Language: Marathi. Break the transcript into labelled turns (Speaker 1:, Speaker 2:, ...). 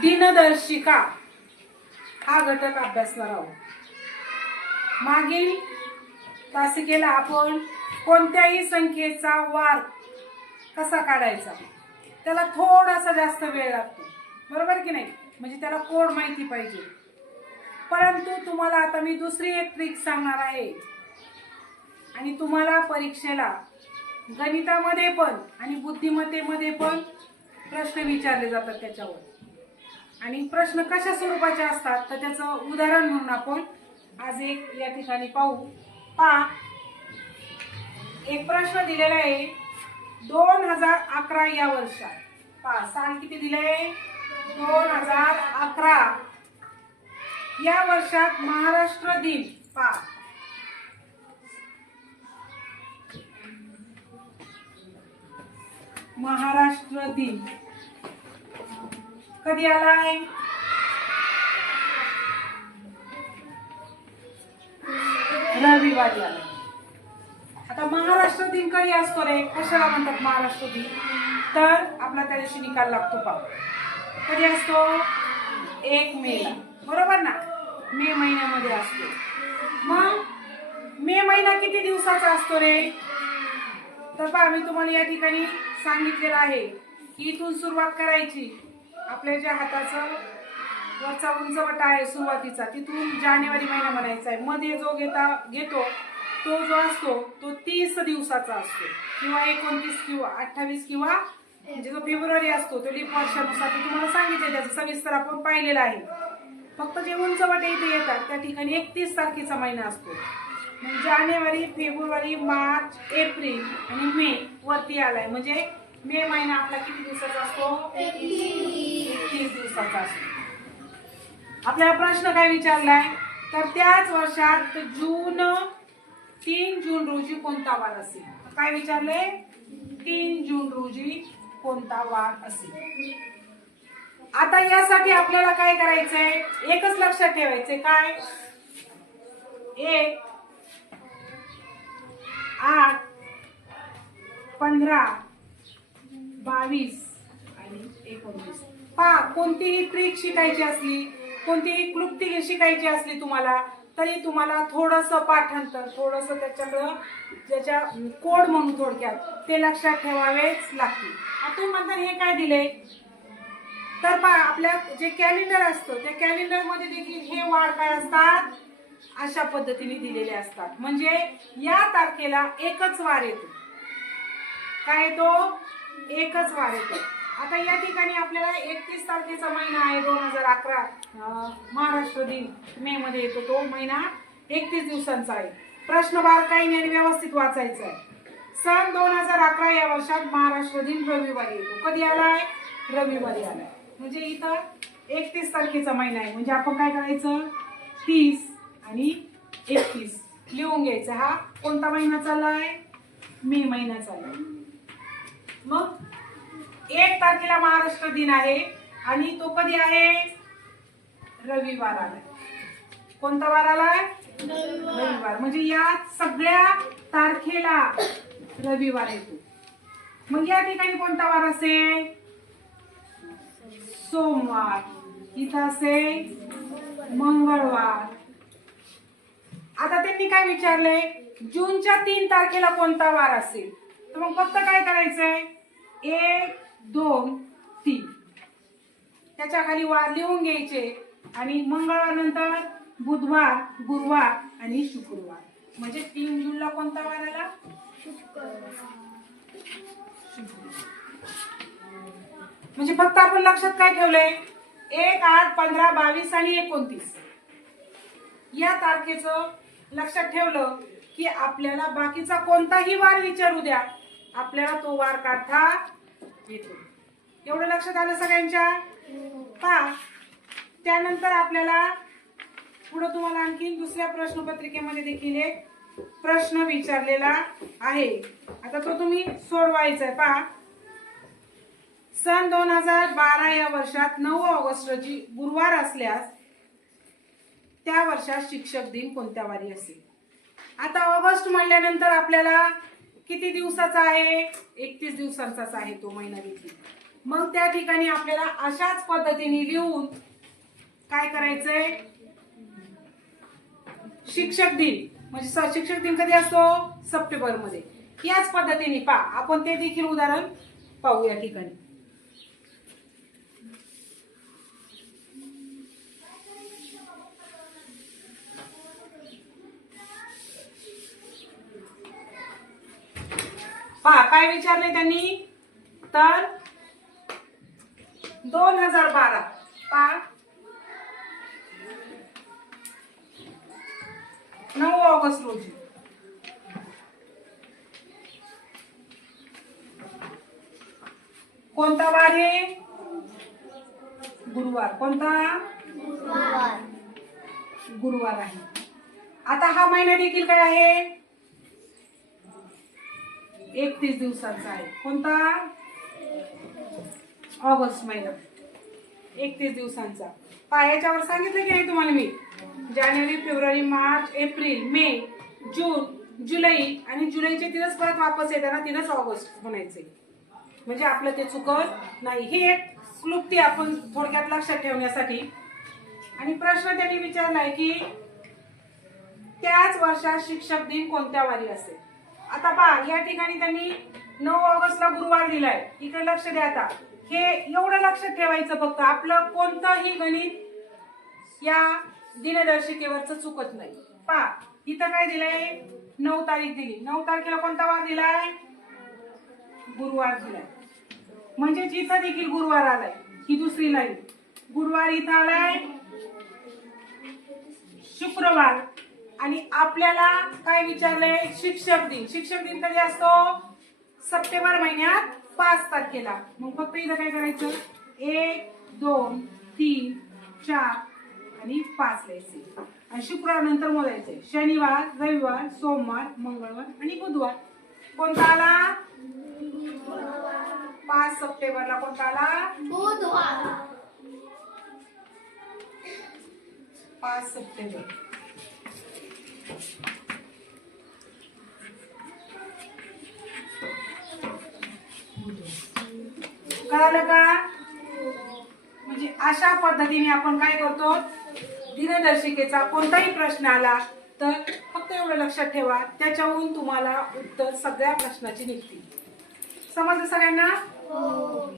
Speaker 1: दिनदर्शिका. हा घटक अभ्यासणार आहोत. मागील तासिकेला आपण कोणत्याही संख्येचा वार कसा काढायचा? त्याला थोडासा जास्त वेळ लागतो. बरोबर की नाही? म्हणजे त्याला कोड माहिती पाहिजे. परंतु तुम्हाला आता मी दुसरी एक ट्रिक सांगणार आहे. आणि तुम्हाला परीक्षेला गणितामध्ये पण आणि बुद्धिमत्तेमध्ये पण प्रश्न विचारले जातात त्याच्यावर. आणि प्रश्न कशा स्वरूपाचे असतात तर त्याचं उदाहरण म्हणून आपण आज एक या ठिकाणी पाहू. पहा. एक प्रश्न दिलेला आहे दोन हजार अकरा या वर्षात. पहा साल किती दिले दोन हजार अकरा. या वर्षात महाराष्ट्र दिन. पा महाराष्ट्र दिन. कधी आलाय? रविवारी आलाय. आता महाराष्ट्र दिन कधी असतो रे? कशाला म्हणतात महाराष्ट्र दिन? तर आपला त्या दिवशी निकाल लागतो पाहू. कधी असतो? एक मेला. बरोबर ना? मे महिन्यामध्ये असतो. मग मे महिना किती दिवसाचा असतो रे? तर पहा मी तुम्हाला या ठिकाणी सांगितलेलं आहे की इथून सुरुवात करायची. आपल्या ज्या हाताचं वरचा उंचवटा आहे सुरुवातीचा तिथून जानेवारी महिना म्हणायचा आहे. मध्ये जो घेता घेतो तो जो असतो तो तीस दिवसाचा असतो. किंवा एकोणतीस किंवा अठ्ठावीस किंवा म्हणजे जो फेब्रुवारी असतो तो लिप वर्षानुसार तुम्हाला सांगितले त्याचं सविस्तर आपण पाहिलेलं आहे. फक्त जे उंचवटे इथे येतात त्या ठिकाणी एकतीस तारखेचा महिना असतो. जानेवारी फेब्रुवारी मार्च एप्रिल आणि मे वरती आलाय. म्हणजे मे महिना आपला किती दिवसाचा असतो? एकतीस दिवसाचा असतो. आपल्याला प्रश्न काय विचारलाय? तर त्याच वर्षात जून तीन जून रोजी कोणता वार असेल? काय विचारले? तीन जून रोजी कोणता वार असेल? आता यासाठी आपल्याला काय करायचंय? एकच लक्षात ठेवायचंय. काय? एक आठ पंधरा बावीस आणि एकोणवीस पहा कोणतीही ट्रिक शिकायची असली कोणतीही क्लुप्ती शिकायची असली तुम्हाला तरी तुम्हाला थोडंसं पाठांतर थोडंसं त्याच्याकडं ज्याच्या कोड म्हणून थोडक्यात ते लक्षात ठेवावेच लागतील. आता तुम्ही म्हणता हे काय दिले तर पहा आपल्या जे कॅलेंडर असतं त्या कॅलेंडरमध्ये देखील हे वार काय असतात? अशा पद्धतीने दिलेले असतात. म्हणजे या तारखेला एकच वार येतो. काय येतो? एकच वार येतो. आता या ठिकाणी आपल्याला एकतीस तारखेचा महिना आहे दोन हजार अकरा महाराष्ट्र दिन मे मध्ये येतो तो महिना एकतीस दिवसांचा आहे. प्रश्न बारकाईने नाही व्यवस्थित वाचायचा आहे. सन दोन हजार अकरा या वर्षात महाराष्ट्र दिन रविवारी येतो. कधी आलाय? रविवारी आलाय. म्हणजे इथं एकतीस तारखेचा महिना आहे. म्हणजे आपण काय करायचं? तीस आणि एकतीस. लिहून घ्यायचं. हा कोणता महिना चाललाय? मे महिना चाललाय. मग एक तारखेला महाराष्ट्र दिन आहे आणि तो कधी आहे? रविवार आलाय. कोणता वार आलाय? रविवार. म्हणजे या सगळ्या तारखेला रविवार येतो. मग या ठिकाणी कोणता वार असेल? सोमवार. इथं असेल मंगळवार. आता त्यांनी काय विचारलंय? जूनच्या तीन तारखेला कोणता वार असेल? तर मग फक्त काय करायचंय? एक दोन तीन. त्याच्याखाली वार लिहून घ्यायचे आणि मंगळवार नंतर बुधवार गुरुवार आणि शुक्रवार. म्हणजे तीन जूनला कोणता वार आला? म्हणजे फक्त आपण लक्षात काय ठेवलंय? एक आठ पंधरा बावीस आणि एकोणतीस. या तारखेचं लक्षात ठेवलं की आपल्याला बाकीचा कोणताही वार विचारू द्या. आपल्याला तो वार काढता येतो. एवढं लक्षात आलं सगळ्यांच्या? पहा. त्यानंतर आपल्याला पुढं तुम्हाला आणखी दुसऱ्या प्रश्नपत्रिकेमध्ये देखील एक प्रश्न विचारलेला आहे. आता तो तुम्ही सोडवायचा आहे. पहा. सन दोन हजार बारा या वर्षात नऊ ऑगस्ट रोजी गुरुवार असल्यास त्या वर्षात शिक्षक दिन कोणत्या वारी असेल? आता ऑगस्ट म्हणल्यानंतर आपल्याला किती दिवसाचा आहे? एकतीस दिवसांचाच आहे तो महिना देखील. मग त्या ठिकाणी आपल्याला अशाच पद्धतीने लिहून काय करायचंय? शिक्षक दिन. म्हणजे स- शिक्षक दिन कधी असतो? सप्टेंबरमध्ये याच पद्धतीने पा आपण ते देखील उदाहरण पाहू या ठिकाणी. पहा काय विचारले त्यांनी? तर दोन हजार बारा. पहा नऊ ऑगस्ट रोजी. कोणता वार आहे? गुरुवार. कोणता? गुरुवार आहे. आता हा महिना देखील काय आहे? एकतीस दिवसांचा आहे. कोणता? ऑगस्ट महिना. एकतीस दिवसांचा. पायाच्यावर सांगितलं की नाही तुम्हाला मी? जानेवारी फेब्रुवारी मार्च एप्रिल मे जून जुलै आणि जुलैचे तिथंच परत वापस येताना तिथंच ऑगस्ट म्हणायचे. म्हणजे आपलं ते चुकत नाही. हे एक क्लुप्ती आपण थोडक्यात लक्षात ठेवण्यासाठी. आणि प्रश्न त्यांनी विचारलाय की त्याच वर्षात शिक्षक दिन कोणत्या वारी असेल? आता पहा या ठिकाणी त्यांनी नऊ ऑगस्टला गुरुवार दिलाय. इकडे लक्ष द्या आता. हे एवढं लक्षात ठेवायचं फक्त आपलं कोणतंही गणित या दिनदर्शिकेवरच चुकत नाही. पहा इथं काय दिलंय? नऊ तारीख दिली. नऊ तारखेला कोणता वार दिलाय? गुरुवार दिलाय. म्हणजे इथं देखील गुरुवार आलाय. ही दुसरी लाईन. गुरुवार इथं आलाय शुक्रवार. आणि आपल्याला काय विचारलंय? शिक्षक दिन. शिक्षक दिन कधी असतो? सप्टेंबर महिन्यात पाच तारखेला. मग फक्त इथं काय करायचं? एक दोन तीन चार आणि पाच लिहायचे. आणि शुक्रवार नंतर मोजायचे. शनिवार रविवार सोमवार मंगळवार आणि बुधवार. कोणता आला? पाच सप्टेंबरला कोणता आला? पाच सप्टेंबर. म्हणजे अशा पद्धतीने आपण काय करतो? दिनदर्शिकेचा कोणताही प्रश्न आला तर फक्त एवढं लक्षात ठेवा त्याच्याहून तुम्हाला उत्तर सगळ्या प्रश्नाची निघतील. समजलं सगळ्यांना? हो.